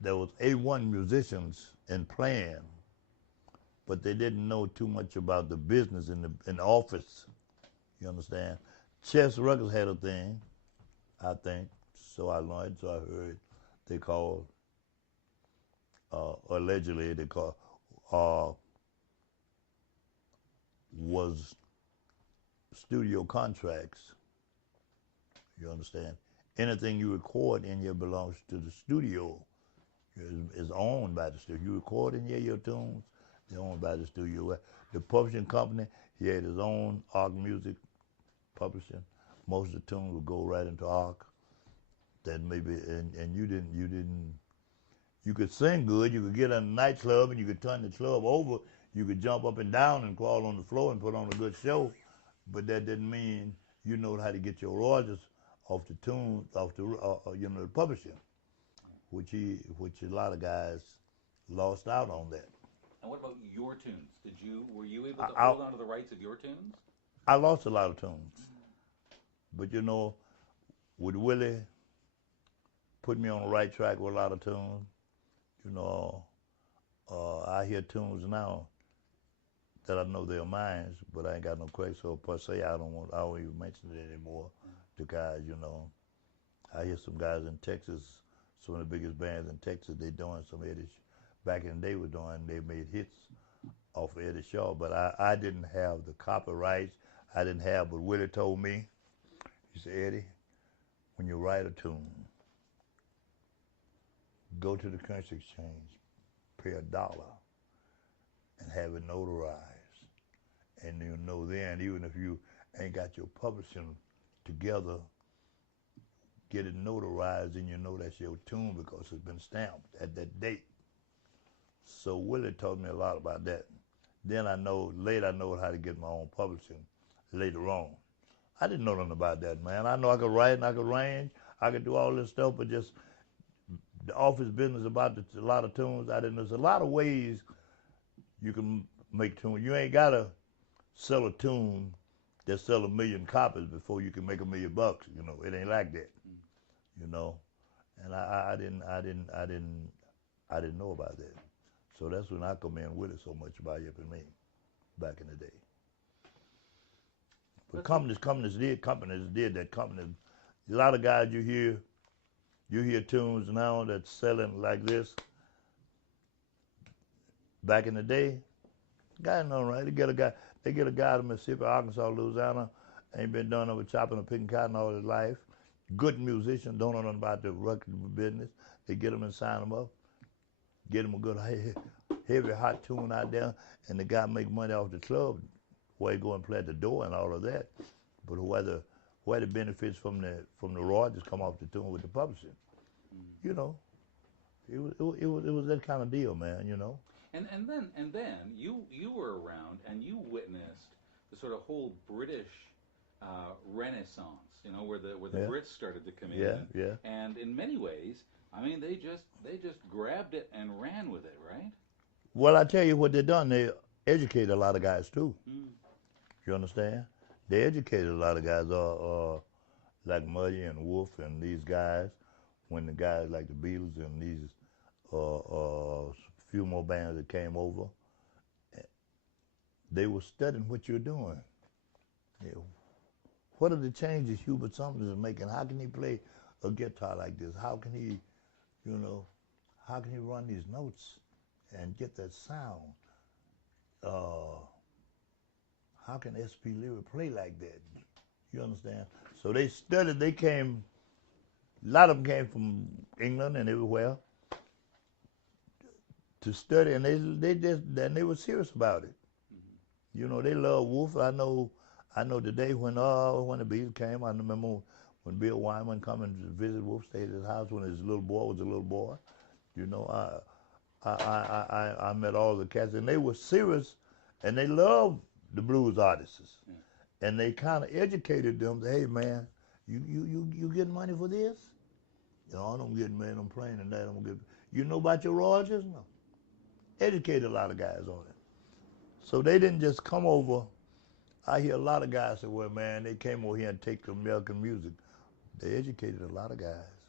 there was A1 musicians in playing, but they didn't know too much about the business in the office. You understand? Chess Records had a thing, I think. So I learned, so I heard they called, allegedly they called, uh, was studio contracts. You understand? Anything you record in here belongs to the studio. Is owned by the studio. You record in here your tunes, they're owned by the studio. The publishing company, he had his own Arc Music publishing. Most of the tunes would go right into Arc. That maybe and you could sing good, you could get in a nightclub and you could turn the club over, you could jump up and down and crawl on the floor and put on a good show, but that didn't mean you know how to get your royalties off the tunes, off the the publishing, which a lot of guys lost out on that. And what about your tunes? Were you able to I, hold on to the rights of your tunes? I lost a lot of tunes, but with Willie put me on the right track with a lot of tunes. I hear tunes now that I know they're mine, but I ain't got no credit, so per se I don't even mention it anymore to guys. I hear some guys in Texas, some of the biggest bands in Texas, they doing some Eddie. Back in the day, they made hits off of Eddie Shaw, but I didn't have the copyrights. I didn't have, but Willie told me, he said, Eddie, when you write a tune, go to the currency exchange, pay $1, and have it notarized. And you know then, even if you ain't got your publishing together, get it notarized and you know that's your tune because it's been stamped at that date. So Willie taught me a lot about that. Then I know how to get my own publishing later on. I didn't know nothing about that, man. I know I could write and I could arrange, I could do all this stuff, but just the office business about a lot of tunes, I didn't know. There's a lot of ways you can make tunes. You ain't gotta sell a tune that sell 1 million copies before you can make $1 million. It ain't like that. And I didn't know about that. So that's when I come in with it so much about Yip and me back in the day. But companies did that. A lot of guys you hear tunes now that's selling like this. Back in the day, guy know right. They get a guy out of Mississippi, Arkansas, Louisiana, ain't been done over chopping or picking cotton all his life. Good musician, don't know nothing about the record business. They get him and sign him up, get him a good heavy hot tune out there, and the guy make money off the club, where he go and play at the door and all of that. But where the benefits from the royalties come off the tune with the publishing, it was that kind of deal, man. And then you were around and you witnessed the sort of whole British Renaissance, where the Brits started to come in. Yeah. And in many ways, I mean, they just grabbed it and ran with it, right? Well, I tell you what they done. They educated a lot of guys too. You understand? They educated a lot of guys, like Muddy and Wolf and these guys. When the guys like the Beatles and these few more bands that came over, they were studying what you're doing. What are the changes Hubert Sumlin is making? How can he play a guitar like this? How can he run these notes and get that sound? How can S.P. Leary play like that? You understand? So they studied. A lot of them came from England and everywhere to study, and they were serious about it. They love Wolf. I know the day when the Beatles came. I remember when Bill Wyman come and visit Wolf, stayed at his house when his little boy was a little boy. I met all the cats, and they were serious, and they loved the blues artists, and they kind of educated them. Hey man, you getting money for this? I don't get money. I'm playing and that. I'm get. You know about your royalties? No. Educated a lot of guys on it. So they didn't just come over. I hear a lot of guys say, well, man, they came over here and take American music. They educated a lot of guys.